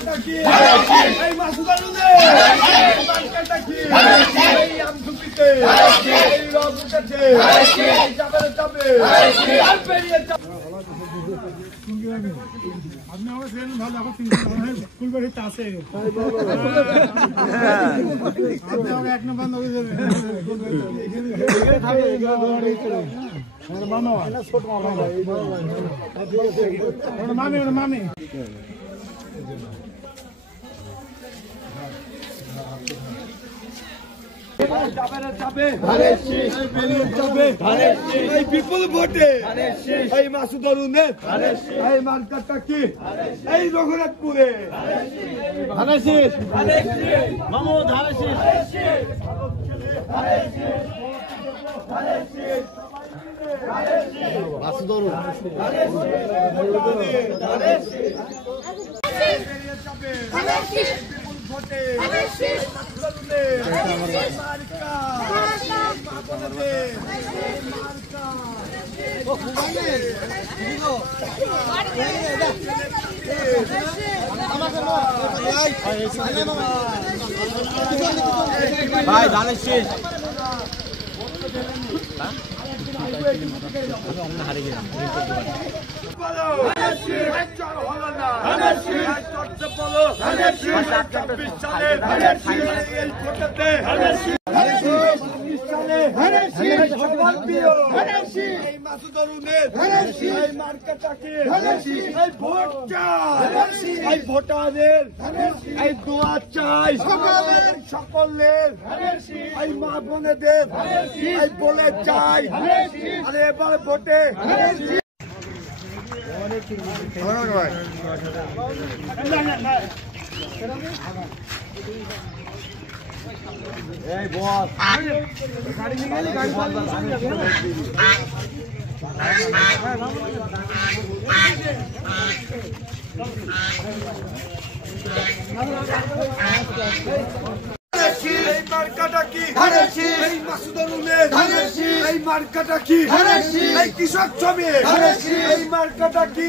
মার্কাটা কি এই মাসুদারুনে এই মার্কাটা কি এই আমসুপিতে এই রবুটাতে এই যাবে আর পেরিয়ে আপনি আমার ফ্রেন্ড ভালো এখন ফুলবাড়িতে আছে আপনি আমার এক নম্বর নবী দেবেন মামি বিপুল ভোটে এই মাসুদারুনের এই মার্কাটা কি এই রঘুনাথপুরে মামুদ মাসুদারুন ভোটে ভাই ধানের শেষ হারিয়ে গেলাম ভোটারের এই দোয়া চাই সকলের এই মা বোনেদের এই বলে চাই আরে এবার ভোটে এই বস গাড়ি নিয়ে গেলি গাড়ি এই মার্কাটা কি এই মাসুদারুনের এই মার্কাটা কি এই কৃষক ছবি এই মার্কাটা কি